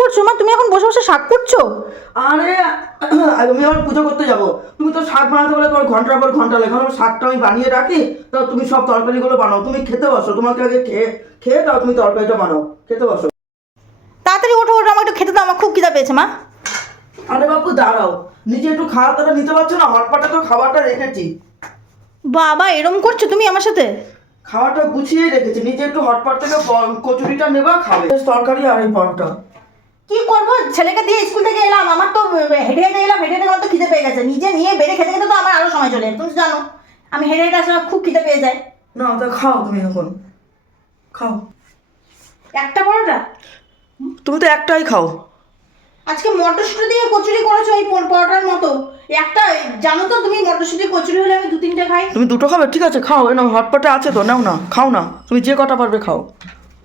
করছ? মা তুমি এখন বসে বসে শাক করছ? আরে আমি আবার পুজো করতে যাব। তুমি তো শাক বানাতে বলে তোমার ঘণ্টার পর ঘণ্টা লাগে। আমার শাকটা আমি বানিয়ে রাখি তো তুমি সব তরকারিগুলো বানাও। তুমি খেতে বসো। তোমাকে আগে খেয়ে খেয়ে তাও তুমি তরকারিটা বানাও। খেতে বসো। তাড়াতাড়ি ওঠো ওঠো আমাকে একটু খেতে দাও আমার খুব খিদা পেয়েছে মা। আরে বাপু দাঁড়াও। নিজে একটু খাওয়াটা নিতে পারছ না? হটপটে তো খাবারটা রেখেছি। বাবা এরম করছ তুমি আমার সাথে? খাওয়াটা গুছিয়ে রেখেছি। নিজে একটু হটপট থেকে কচুরিটা নেবা খাবে। তরকারি আর এই পরোটা। কি করব? ছেলেকে দিয়ে স্কুল থেকে এলাম আমার তো হেঁটে হেঁটে এলাম হেঁটে হেঁটে তো খিদে পেয়ে গেছে। নিজে নিয়ে বেড়ে খেতে খেতে তো আমার আরও সময় চলে তুমি জানো আমি হেঁটে হেঁটে আসলে খুব খিদে পেয়ে যায়। না তো খাও তুমি এখন। খাও। একটা পরোটা? তুমি তো একটাই খাও। আজকে মটরশুঁটি দিয়ে কচুরি করেছ এই পরোটার মতো। একটা জানো তো তুমি মটরশুঁটি কচুরি হলে আমি দু তিনটে খাই? তুমি দুটো খাবে? ঠিক আছে খাও। না হটপটে আছে তো নাও না খাও না। তুমি যে কটা পারবে খাও।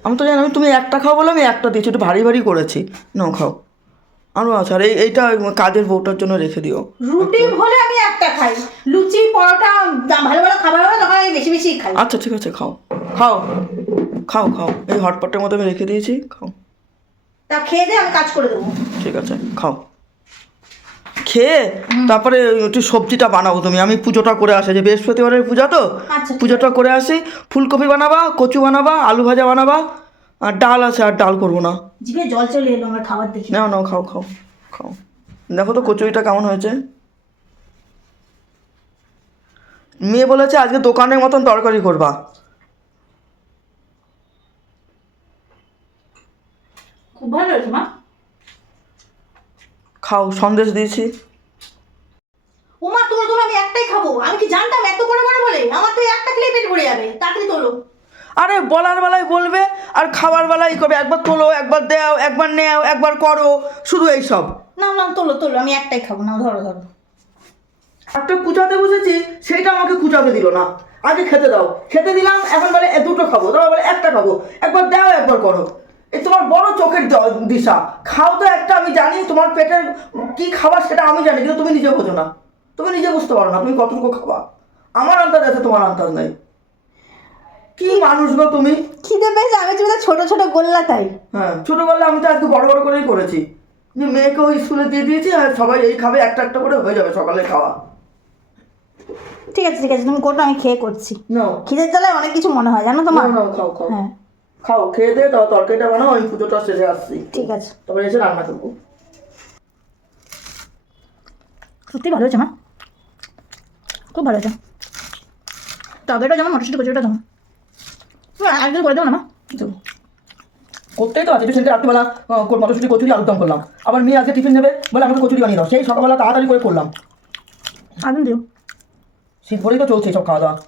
আমি তো জানি আমি তুমি একটা খাও বলে আমি একটা দিয়েছি একটু ভারী ভারী করেছি। নাও খাও। আরও আছে আর এই এইটা কাজের বউটার জন্য রেখে দিও। রুটি হলে আমি একটা খাই। লুচি পরোটা দা- ভালো ভালো খাবার হলে তখন আমি বেশি বেশি খাই। আচ্ছা ঠিক আছে খাও। খাও। খাও খাও। এই হটপটের মধ্যে আমি রেখে দিয়েছি খাও। তা খেয়ে দিয়ে আমি কাজ করে দেবো। ঠিক আছে খাও। খেয়ে তারপরে একটু সবজিটা বানাবো তুমি। আমি পুজোটা করে আসি যে বৃহস্পতিবারের পূজা তো আচ্ছা, পুজোটা করে আসি। ফুলকপি বানাবা কচু বানাবা আলু ভাজা বানাবা আর ডাল আছে আর ডাল করব না। জিভে জল চলে এলো আমার খাবার দেখি। নাও নাও খাও খাও খাও। দেখো তো কচুরিটা কেমন হয়েছে। মেয়ে বলেছে আজকে দোকানের মতন তরকারি করবা। খুব ভালো হয়েছে মা। খাও সন্দেশ দিয়েছি। উমা তোমার তোলো আমি একটাই খাব। আমি কি জানতাম এত বড় বড় বলে? আমার তো একটা খেলে পেট ভরে যাবে। তাড়াতাড়ি তোলো। আরে বলার বেলায় বলবে আর খাবার বেলায় করবে একবার তোলো একবার দাও একবার নেও একবার করো শুধু এইসব না না তোলো তোলো আমি একটাই খাব। না ধরো ধরো। একটা কুচাতে বসেছি সেটা আমাকে কুচাতে দিল না। আগে খেতে দাও। খেতে দিলাম এখন বলে দুটো খাব তারপর বলে একটা খাব। একবার দাও একবার করো। এ তোমার বড় চোখের দিশা। খাও তো একটা আমি জানি তোমার পেটের কি খাবার সেটা আমি জানি কিন্তু তুমি নিজে বোঝো না। তুমি নিজে বুঝতে পারো না তুমি কতটুকু খাবা। আমার আন্দাজ আছে তোমার আন্দাজ নাই। কি মানুষ গো তুমি? খিদে পেয়েছে আমি তুমি ছোট ছোট গোল্লা তাই। হ্যাঁ ছোটবেলায় আমি তো আজকে বড় বড় করেই করেছি। যে মেয়েকেও স্কুলে দিয়ে দিয়েছি আর সবাই এই খাবে একটা একটা করে হয়ে যাবে সকালে খাওয়া। ঠিক আছে ঠিক আছে তুমি করো আমি খেয়ে করছি। খিদের জ্বালায় অনেক কিছু মনে হয় জানো তো নাও খাও খাও। হ্যাঁ। খাও খেয়ে দিয়ে তাও তরকারিটা বানাও আমি পুজোটা সেরে আসছি। ঠিক আছে। তারপরে এসে রান্না করব। সত্যি ভালো হয়েছে মা। খুব ভালো হয়েছে। তবেটা যেমন মটরশুটি কচুরিটা যেমন একদিন করে দেবো না মা। দেবো। করতেই তো আছে সেদিনকে রাত্রিবেলা কো- কচুরি আলুর দম করলাম। আবার মেয়ে আজকে টিফিন নেবে বলে আমাকে কচুরি বানিয়ে দাও। সেই সকালবেলা তাড়াতাড়ি করে করলাম। দিও। শীত ভরেই তো চলছে সব খাওয়া দাওয়া